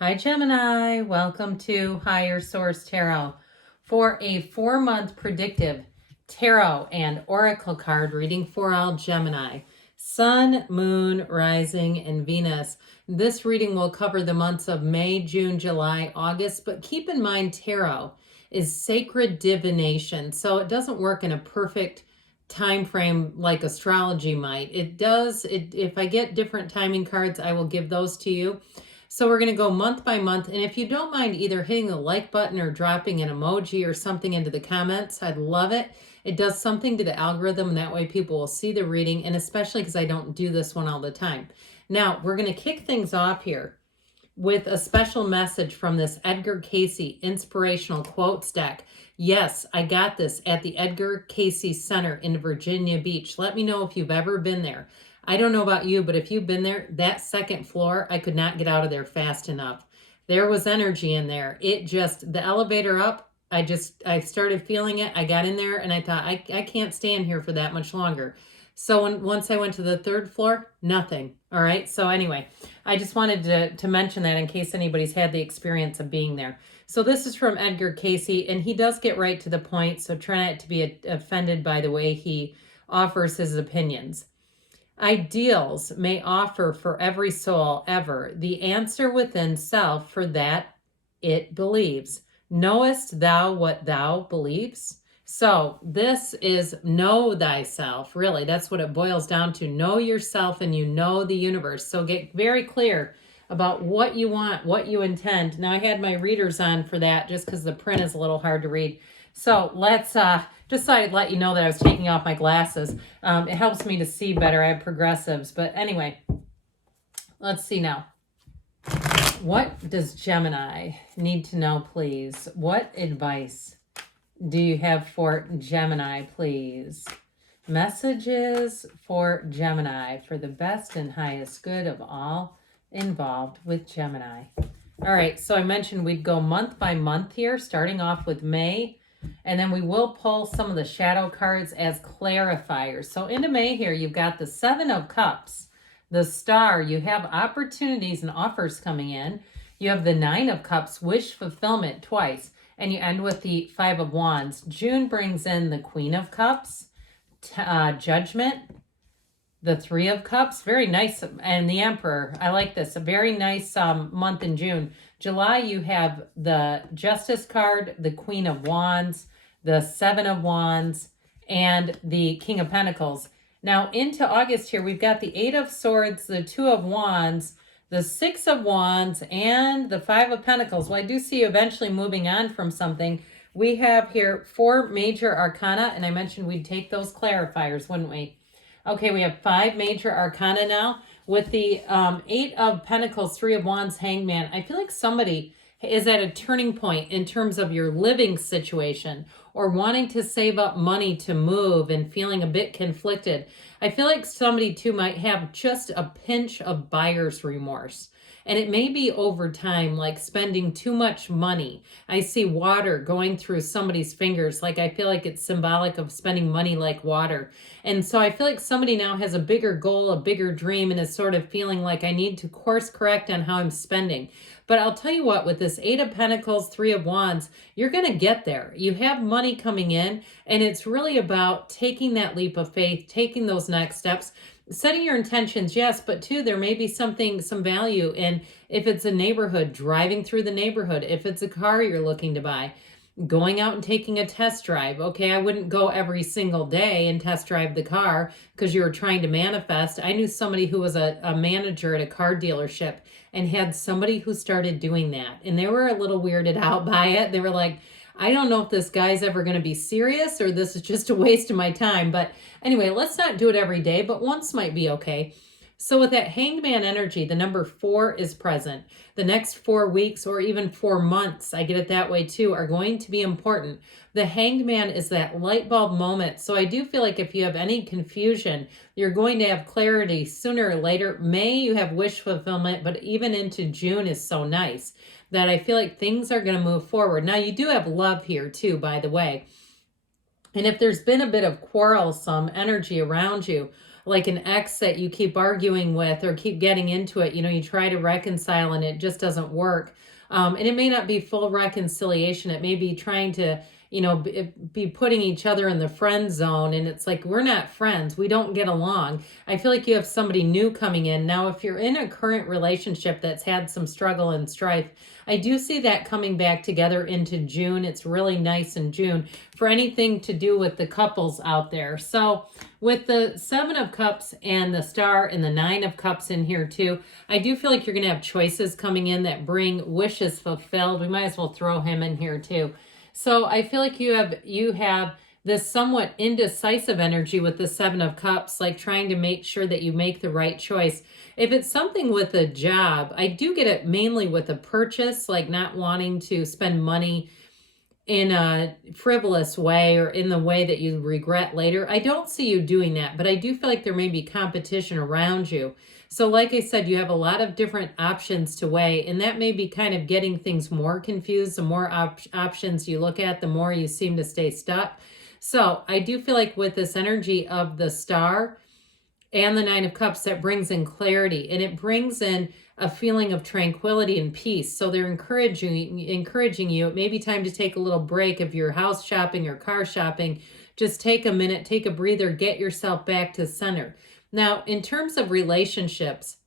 Hi, Gemini. Welcome to Higher Source Tarot for a 4-month predictive tarot and oracle card reading for all Gemini. Sun, Moon, Rising, and Venus. This reading will cover the months of May, June, July, August, but keep in mind tarot is sacred divination, so it doesn't work in a perfect time frame like astrology might. If I get different timing cards, I will give those to you. So we're going to go month by month. And if you don't mind either hitting the like button or dropping an emoji or something into the comments, I'd love it. It does something to the algorithm, and that way people will see the reading, and especially because I don't do this one all the time. Now, we're going to kick things off here with a special message from this Edgar Cayce inspirational quotes deck. Yes, I got this at the Edgar Cayce Center in Virginia Beach. Let me know if you've ever been there. I don't know about you, but if you've been there, that second floor, I could not get out of there fast enough. There was energy in there. The elevator up, I started feeling it. I got in there and I thought, I can't stand here for that much longer. So once I went to the third floor, nothing. All right. So anyway, I just wanted to mention that in case anybody's had the experience of being there. So this is from Edgar Cayce, and he does get right to the point. So try not to be offended by the way he offers his opinions. Ideals may offer for every soul ever the answer within self for that it believes. Knowest thou what thou believes? So this is know thyself. Really, that's what it boils down to. Know yourself and you know the universe. So get very clear about what you want, what you intend. Now I had my readers on for that just because the print is a little hard to read. So let's just thought I'd let you know that I was taking off my glasses. It helps me to see better. I have progressives. But anyway, let's see now. What does Gemini need to know, please? What advice do you have for Gemini, please? Messages for Gemini for the best and highest good of all involved with Gemini. All right, so I mentioned we'd go month by month here, starting off with May. And then we will pull some of the shadow cards as clarifiers. So into May here, you've got the 7 of Cups, the Star. You have opportunities and offers coming in. You have the 9 of Cups, wish fulfillment twice. And you end with the 5 of Wands. June brings in the Queen of Cups, Judgment, the 3 of Cups, very nice, and the Emperor. I like this. A very nice month in June. July, you have the Justice card, the Queen of Wands, the 7 of Wands, and the King of Pentacles. Now, into August here, we've got the 8 of Swords, the 2 of Wands, the 6 of Wands, and the 5 of Pentacles. Well, I do see you eventually moving on from something. We have here 4 major arcana, and I mentioned we'd take those clarifiers, wouldn't we? Okay, we have 5 major arcana now. With the 8 of Pentacles, 3 of Wands, Hangman, I feel like somebody is at a turning point in terms of your living situation or wanting to save up money to move and feeling a bit conflicted. I feel like somebody too might have just a pinch of buyer's remorse. And it may be over time, like spending too much money. I see water going through somebody's fingers. Like I feel like it's symbolic of spending money like water. And so I feel like somebody now has a bigger goal, a bigger dream, and is sort of feeling like I need to course correct on how I'm spending. But I'll tell you what, with this 8 of Pentacles, 3 of Wands, you're going to get there. You have money coming in, and it's really about taking that leap of faith, taking those next steps. Setting your intentions, yes, but too, there may be some value in if it's a neighborhood, driving through the neighborhood, if it's a car you're looking to buy, going out and taking a test drive. Okay, I wouldn't go every single day and test drive the car because you were trying to manifest. I knew somebody who was a manager at a car dealership and had somebody who started doing that. And they were a little weirded out by it. They were like, I don't know if this guy's ever going to be serious or this is just a waste of my time. But anyway, let's not do it every day, but once might be okay. So with that Hangman energy, the number 4 is present. The next 4 weeks or even 4 months, I get it that way too, are going to be important. The Hanged Man is that light bulb moment. So I do feel like if you have any confusion, you're going to have clarity sooner or later. May, you have wish fulfillment, but even into June is so nice that I feel like things are going to move forward. Now, you do have love here too, by the way. And if there's been a bit of quarrelsome energy around you, like an ex that you keep arguing with or keep getting into it. You try to reconcile and it just doesn't work. And it may not be full reconciliation. It may be trying to, be putting each other in the friend zone. And it's like, we're not friends. We don't get along. I feel like you have somebody new coming in. Now, if you're in a current relationship that's had some struggle and strife, I do see that coming back together into June. It's really nice in June for anything to do with the couples out there. So with the 7 of Cups and the Star and the 9 of Cups in here too, I do feel like you're going to have choices coming in that bring wishes fulfilled. We might as well throw him in here too. So I feel like you have this somewhat indecisive energy with the 7 of Cups, like trying to make sure that you make the right choice. If it's something with a job, I do get it mainly with a purchase, like not wanting to spend money in a frivolous way or in the way that you regret later. I don't see you doing that, but I do feel like there may be competition around you. So like I said, you have a lot of different options to weigh, and that may be kind of getting things more confused. The more options you look at, the more you seem to stay stuck. So I do feel like with this energy of the Star and the 9 of Cups, that brings in clarity, and it brings in a feeling of tranquility and peace. So they're encouraging you. It may be time to take a little break if you're house shopping or car shopping. Just take a minute, take a breather, get yourself back to center. Now, in terms of relationships,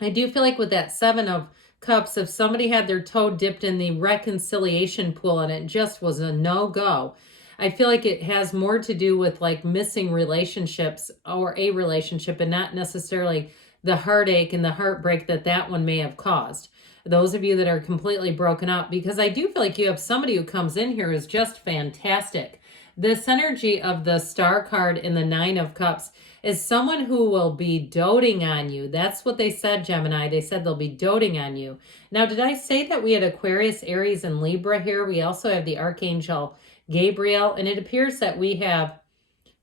I do feel like with that 7 of Cups, if somebody had their toe dipped in the reconciliation pool and it just was a no-go, I feel like it has more to do with like missing relationships or a relationship, and not necessarily the heartache and the heartbreak that one may have caused. Those of you that are completely broken up, because I do feel like you have somebody who comes in here who's just fantastic. This energy of the Star card in the 9 of Cups is someone who will be doting on you. That's what they said, Gemini. They said they'll be doting on you. Now, did I say that we had Aquarius, Aries, and Libra here? We also have the Archangel Gabriel, and it appears that we have,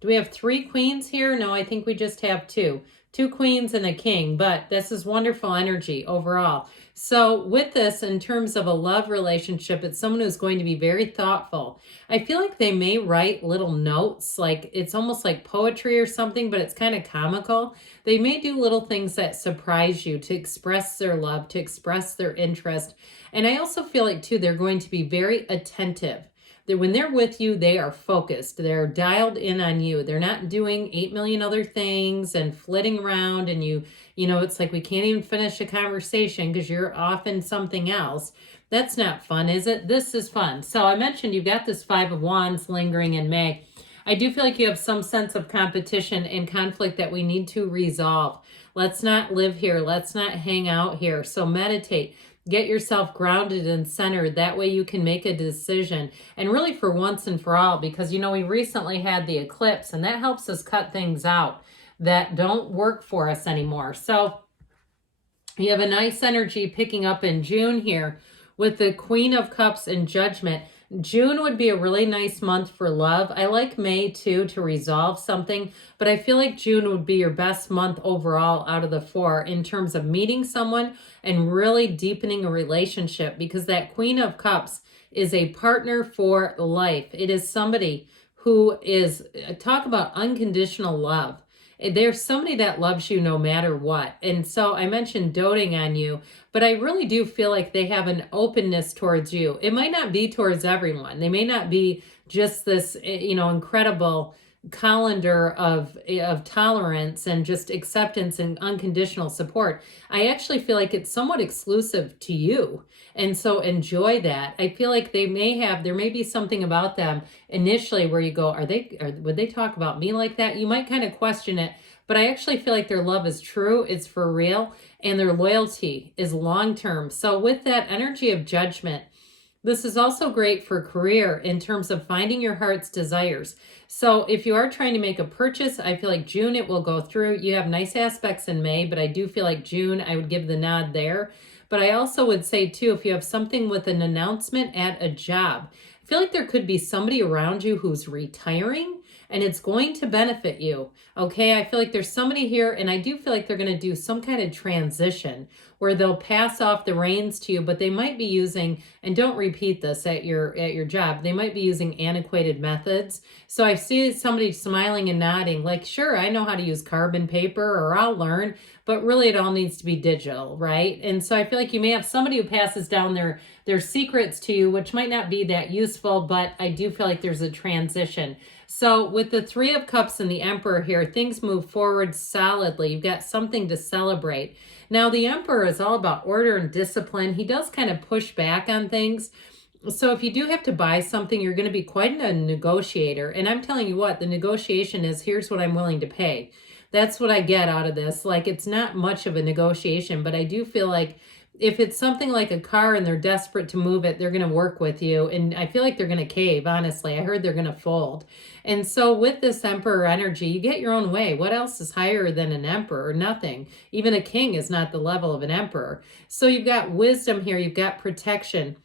do we have 3 queens here? No, I think we just have 2. 2 queens and a king, but this is wonderful energy overall. So with this, in terms of a love relationship, it's someone who's going to be very thoughtful. I feel like they may write little notes, like it's almost like poetry or something, but it's kind of comical. They may do little things that surprise you to express their love, to express their interest. And I also feel like, too, they're going to be very attentive. When they're with you, they are focused. They're dialed in on you. They're not doing 8 million other things and flitting around, and it's like we can't even finish a conversation because you're off in something else. That's not fun, is it? This is fun. So I mentioned you've got this 5 of Wands lingering in May. I do feel like you have some sense of competition and conflict that we need to resolve. Let's not live here. Let's not hang out here. So meditate. Get yourself grounded and centered. That way you can make a decision. And really for once and for all, because, we recently had the eclipse, and that helps us cut things out that don't work for us anymore. So you have a nice energy picking up in June here with the Queen of Cups and Judgment. June would be a really nice month for love. I like May too to resolve something, but I feel like June would be your best month overall out of the 4 in terms of meeting someone and really deepening a relationship, because that Queen of Cups is a partner for life. It is somebody who is, talk about unconditional love. There's somebody that loves you no matter what. And so I mentioned doting on you, but I really do feel like they have an openness towards you. It might not be towards everyone. They may not be just this, incredible colander of tolerance and just acceptance and unconditional support. I actually feel like it's somewhat exclusive to you. And so enjoy that. I feel like there may be something about them initially where you go, would they talk about me like that? You might kind of question it, but I actually feel like their love is true, it's for real, and their loyalty is long-term. So with that energy of Judgment, this is also great for career in terms of finding your heart's desires. So if you are trying to make a purchase, I feel like June it will go through. You have nice aspects in May, but I do feel like June, I would give the nod there. But I also would say too, if you have something with an announcement at a job, I feel like there could be somebody around you who's retiring, and it's going to benefit you. Okay, I feel like there's somebody here, and I do feel like they're going to do some kind of transition, where they'll pass off the reins to you, but they might be using, and don't repeat this at your job, they might be using antiquated methods. So I see somebody smiling and nodding like, sure, I know how to use carbon paper, or I'll learn, but really it all needs to be digital, right? And so I feel like you may have somebody who passes down their secrets to you, which might not be that useful, but I do feel like there's a transition. So with the Three of Cups and the Emperor here, things move forward solidly. You've got something to celebrate. Now, the Emperor is all about order and discipline. He does kind of push back on things. So if you do have to buy something, you're going to be quite a negotiator. And I'm telling you what, the negotiation is, here's what I'm willing to pay. That's what I get out of this. Like, it's not much of a negotiation, but I do feel like if it's something like a car and they're desperate to move it, they're going to work with you. And I feel like they're going to cave, honestly. I heard they're going to fold. And so with this Emperor energy, you get your own way. What else is higher than an Emperor? Nothing. Even a king is not the level of an Emperor. So you've got wisdom here. You've got protection.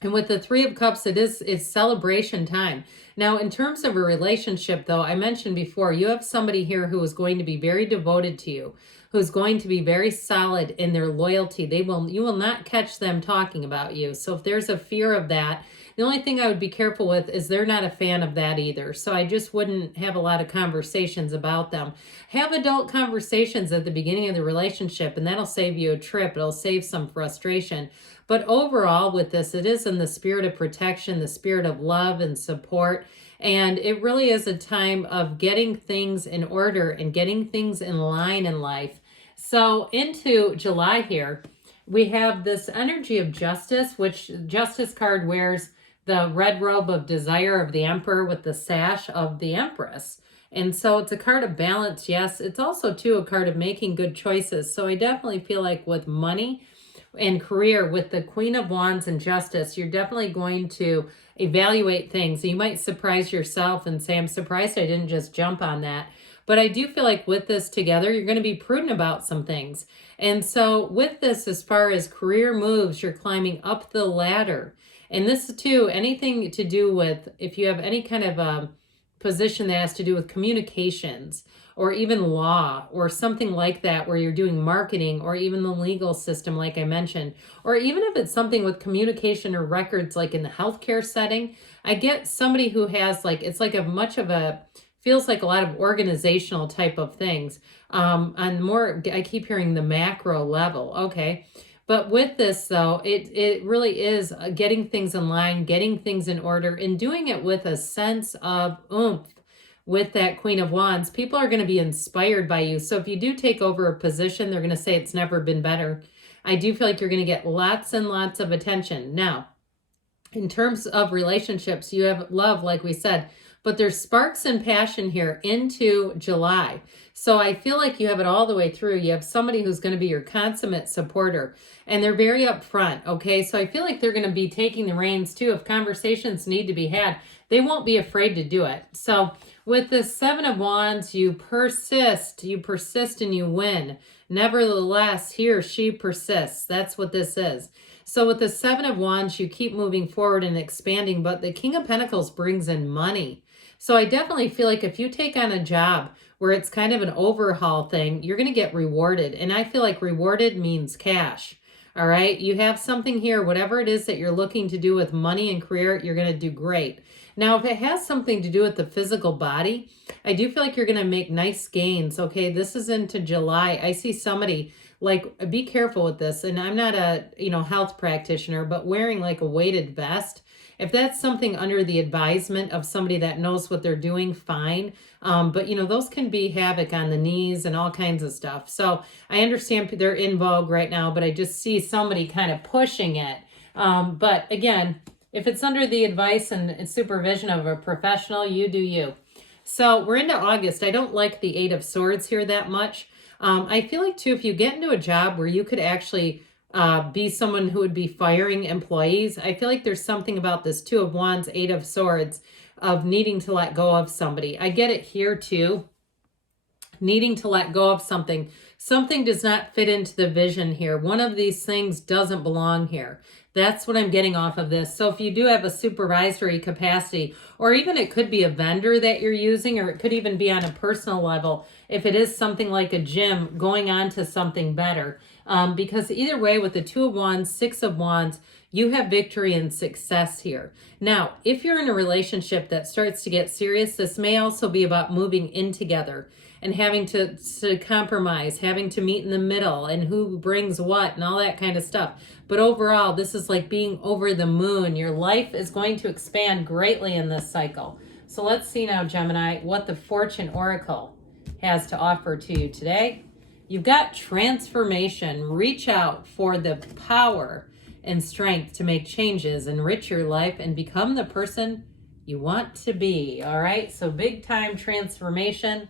And with the Three of Cups, it's celebration time. Now, in terms of a relationship, though, I mentioned before, you have somebody here who is going to be very devoted to you, who's going to be very solid in their loyalty. You will not catch them talking about you. So if there's a fear of that, the only thing I would be careful with is they're not a fan of that either. So I just wouldn't have a lot of conversations about them. Have adult conversations at the beginning of the relationship, and that'll save you a trip. It'll save some frustration. But overall with this, it is in the spirit of protection, the spirit of love and support. And it really is a time of getting things in order and getting things in line in life. So into July here, we have this energy of justice, which Justice card wears the red robe of desire of the Emperor with the sash of the Empress. And so it's a card of balance, yes. It's also, too, a card of making good choices. So I definitely feel like with money and career, with the Queen of Wands and Justice, you're definitely going to evaluate things. You might surprise yourself and say, I'm surprised I didn't just jump on that. But I do feel like with this together, you're going to be prudent about some things. And so with this, as far as career moves, you're climbing up the ladder. And this too, anything to do with, if you have any kind of a position that has to do with communications or even law or something like that, where you're doing marketing or even the legal system, like I mentioned, or even if it's something with communication or records, like in the healthcare setting, I get somebody who has like, it's like feels like a lot of organizational type of things. On more, I keep hearing the macro level. Okay. But with this, though, it really is getting things in line, getting things in order, and doing it with a sense of oomph. With that Queen of Wands, people are going to be inspired by you. So if you do take over a position, they're going to say it's never been better. I do feel like you're going to get lots and lots of attention. Now, in terms of relationships, you have love, like we said, but there's sparks and passion here into July. So I feel like you have it all the way through. You have somebody who's going to be your consummate supporter, and they're very upfront, okay? So I feel like they're going to be taking the reins too. If conversations need to be had, they won't be afraid to do it. So with the Seven of Wands, you persist and you win. Nevertheless, he or she persists. That's what this is. So with the Seven of Wands, you keep moving forward and expanding, but the King of Pentacles brings in money. So I definitely feel like if you take on a job where it's kind of an overhaul thing, you're going to get rewarded. And I feel like rewarded means cash. All right. You have something here, whatever it is that you're looking to do with money and career, you're going to do great. Now, if it has something to do with the physical body, I do feel like you're going to make nice gains. Okay. This is into July. I see somebody, like, be careful with this. And I'm not a, health practitioner, but wearing like a weighted vest, if that's something under the advisement of somebody that knows what they're doing, fine. But, those can be havoc on the knees and all kinds of stuff. So I understand they're in vogue right now, but I just see somebody kind of pushing it. But again, if it's under the advice and supervision of a professional, you do you. So we're into August. I don't like the Eight of Swords here that much. I feel like, too, if you get into a job where you could actually be someone who would be firing employees, I feel like there's something about this Two of Wands, Eight of Swords, of needing to let go of somebody. I get it here, too. Needing to let go of something. Something does not fit into the vision here. One of these things doesn't belong here. That's what I'm getting off of this. So if you do have a supervisory capacity, or even it could be a vendor that you're using, or it could even be on a personal level, if it is something like a gym, going on to something better. because either way, with the Two of Wands, Six of Wands, you have victory and success here. Now, if you're in a relationship that starts to get serious, this may also be about moving in together and having to compromise, having to meet in the middle and who brings what and all that kind of stuff. But overall, this is like being over the moon. Your life is going to expand greatly in this cycle. So let's see now, Gemini, what the Fortune Oracle has to offer to you today. You've got transformation. Reach out for the power and strength to make changes, enrich your life, and become the person you want to be. All right, so big time transformation,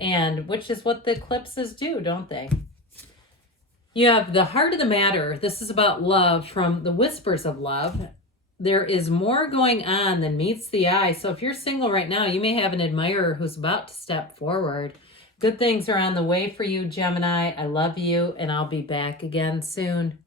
and which is what the eclipses do, don't they? You have the heart of the matter. This is about love from the Whispers of Love. There is more going on than meets the eye. So if you're single right now, you may have an admirer who's about to step forward. Good things are on the way for you, Gemini. I love you, and I'll be back again soon.